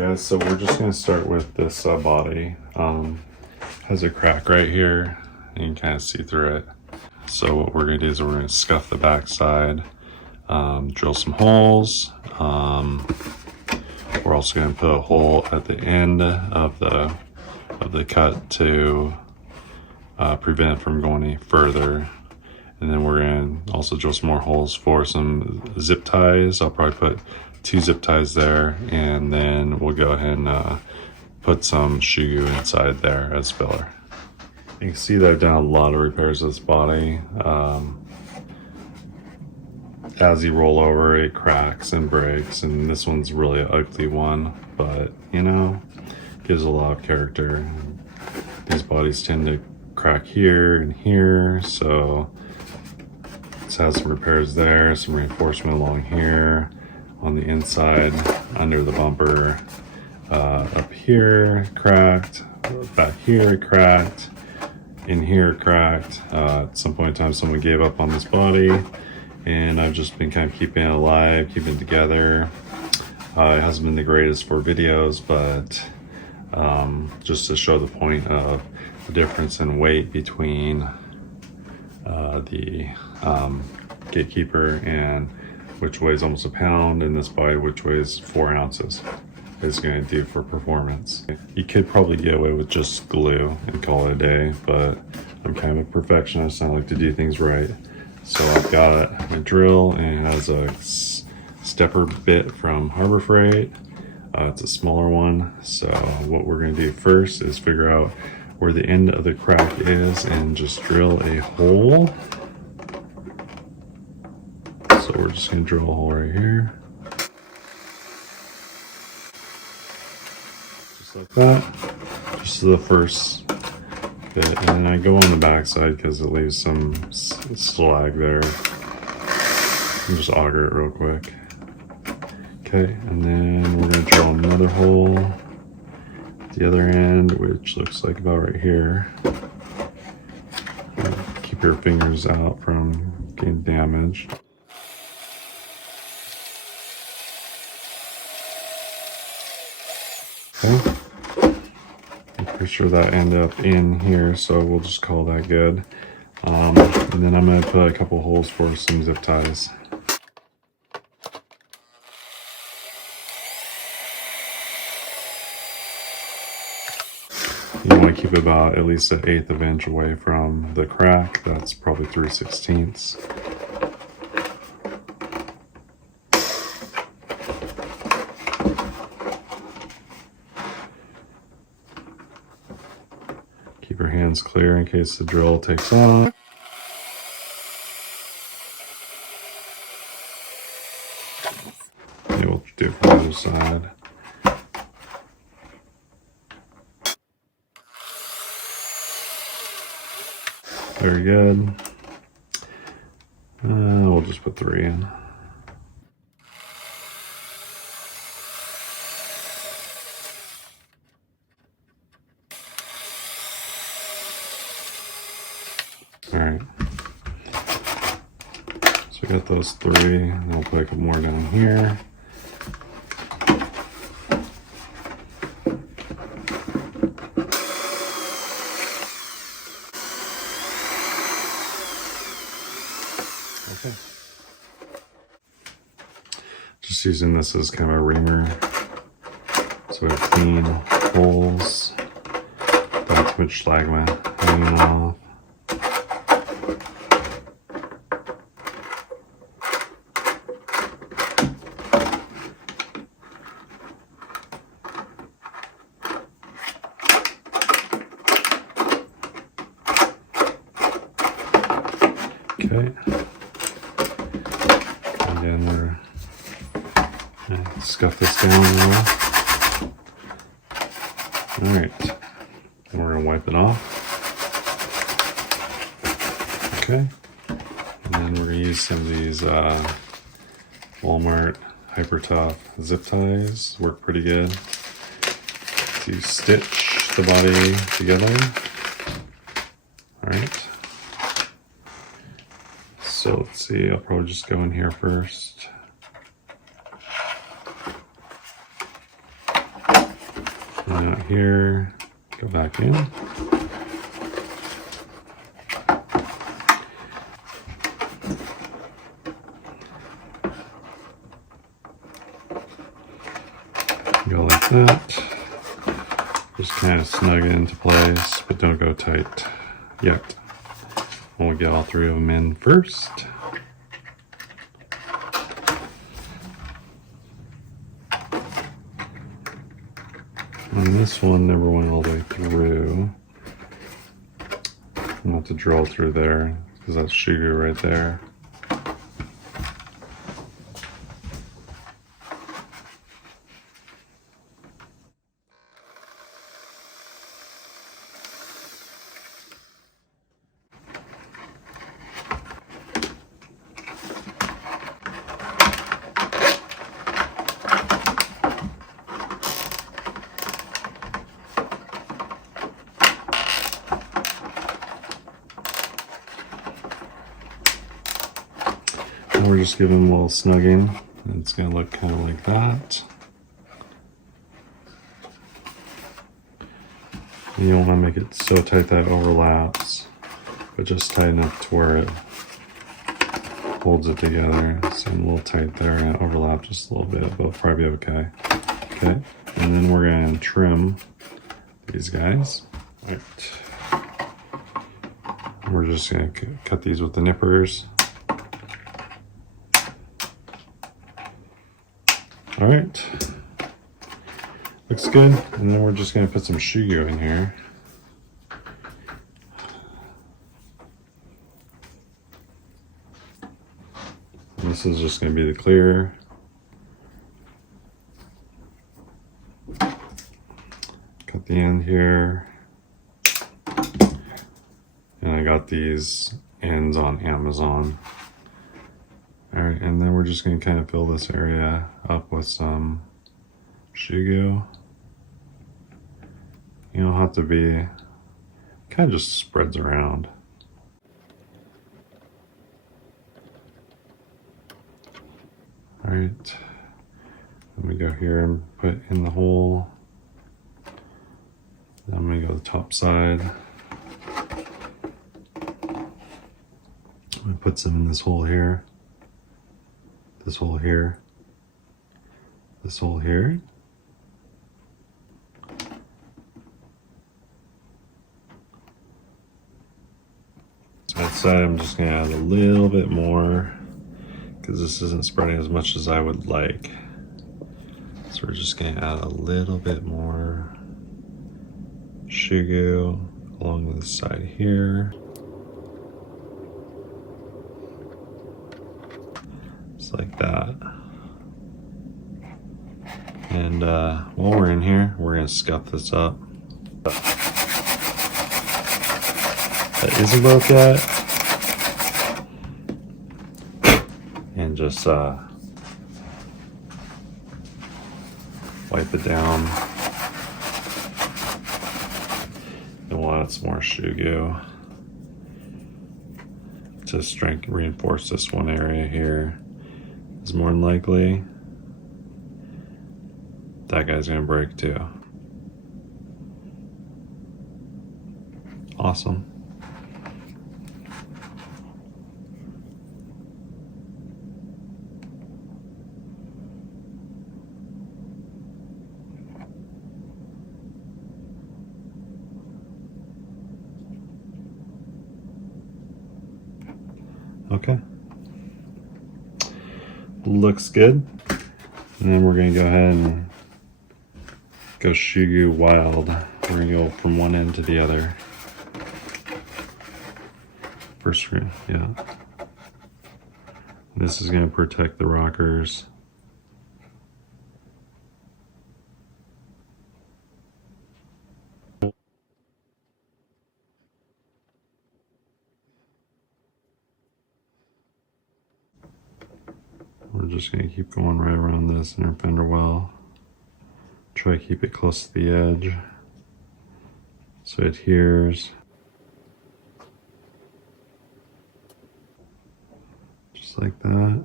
guys, so we're just going to start with this body. Has a crack right here, and you can kind of see through it. So what we're going to do is we're going to scuff the back side, drill some holes. We're also going to put a hole at the end of the cut to prevent it from going any further. And then we're going to also drill some more holes for some zip ties. I'll probably put 2 zip ties there, and then we'll go ahead and put some shoe glue inside there as filler. You can see that I've done a lot of repairs to this body. As you roll over, it cracks and breaks, and this one's really an ugly one, but you know, gives a lot of character. These bodies tend to crack here and here, so let's have some repairs there, some reinforcement along here, on the inside, under the bumper, up here, cracked, back here, cracked, in here, cracked. At some point in time, someone gave up on this body, and I've just been kind of keeping it alive, keeping it together. It hasn't been the greatest for videos, but just to show the point of the difference in weight between the Gatekeeper, and which weighs almost a pound, and this body which weighs 4 ounces, is going to do for performance. You could probably get away with just glue and call it a day, but I'm kind of a perfectionist and I like to do things right. So I've got a drill, and it has a stepper bit from Harbor Freight. It's a smaller one. So what we're going to do first is figure out where the end of the crack is and just drill a hole. So we're just going to drill a hole right here. Just like that. Just the first bit. And then I go on the back side because it leaves some slag there. And just auger it real quick. Okay, and then we're going to drill another hole at the other end, which looks like about right here. Keep your fingers out from getting damaged. Okay. I'm pretty sure that ended up in here, so we'll just call that good. And then I'm going to put a couple holes for some zip ties. You want to keep about at least 1/8 of an inch away from the crack. That's probably 3/16. Keep your hands clear in case the drill takes off. Maybe we'll do it from the other side. Very good. We'll just put 3 in. All right. So we got those 3, and we'll put a couple more down here. Okay. Just using this as kind of a reamer, so we have clean holes, not too much slagma hanging off. Okay. Again, we're gonna scuff this down now. Alright. And we're gonna wipe it off. Okay. And then we're gonna use some of these Walmart Hyper Tough zip ties. Work pretty good to stitch the body together. Alright. So let's see, I'll probably just go in here first. here, go back in. Go like that. Just kind of snug it into place, but don't go tight yet. We'll get all three of them in first. And this one never went all the way through. I'll have to drill through there because that's sugar right there. And we're just giving them a little snugging. It's going to look kind of like that. And you don't want to make it so tight that it overlaps, but just tight enough to where it holds it together. So a little tight there and it overlaps just a little bit, but it'll probably be okay. Okay, and then we're going to trim these guys. All right. We're just going to cut these with the nippers. All right, looks good. And then we're just gonna put some shugo in here. And this is just gonna be the clear. Cut the end here. And I got these ends on Amazon. All right, and then we're just gonna kind of fill this area up with some shugo. You don't have to be, kind of just spreads around. All right, let me go here and put in the hole. Then I'm gonna go to the top side. I'm gonna put some in this hole here. This hole here, this hole here. That side I'm just gonna add a little bit more because this isn't spreading as much as I would like. So we're just gonna add a little bit more shugo along the side here. Like that. And while we're in here, we're gonna scuff this up. That isn't broke yet. And just wipe it down. And we'll add some more shugo to reinforce this one area here. Is more than likely that guy's gonna break too. Awesome. Okay. Looks good. And then we're gonna go ahead and go shugo wild. We're gonna go from one end to the other. First screw, yeah. This is gonna protect the rockers. We're just going to keep going right around this inner fender well. Try to keep it close to the edge so it adheres. Just like that.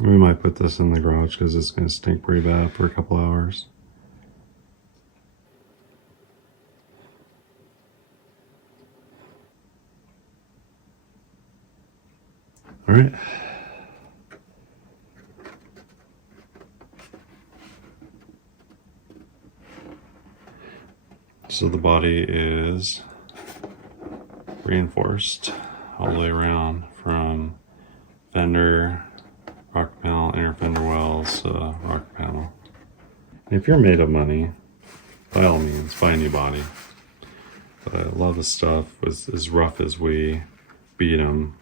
We might put this in the garage because it's going to stink pretty bad for a couple hours. All right. So the body is reinforced all the way around from fender, rocker panel, inner fender wells, rocker panel. And if you're made of money, by all means, buy a new body. But a lot of the stuff was as rough as we beat them.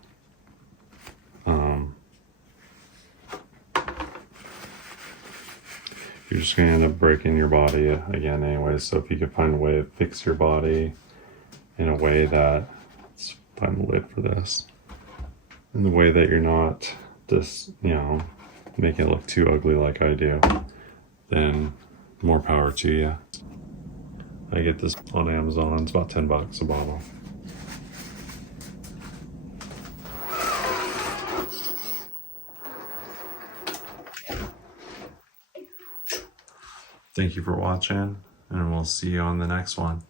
You're just going to end up breaking your body again anyway. So if you could find a way to fix your body in a way that, let's find the lid for this, in the way that you're not just, you know, making it look too ugly like I do, then more power to you. I get this on Amazon. It's about $10 a bottle. Thank you for watching, and we'll see you on the next one.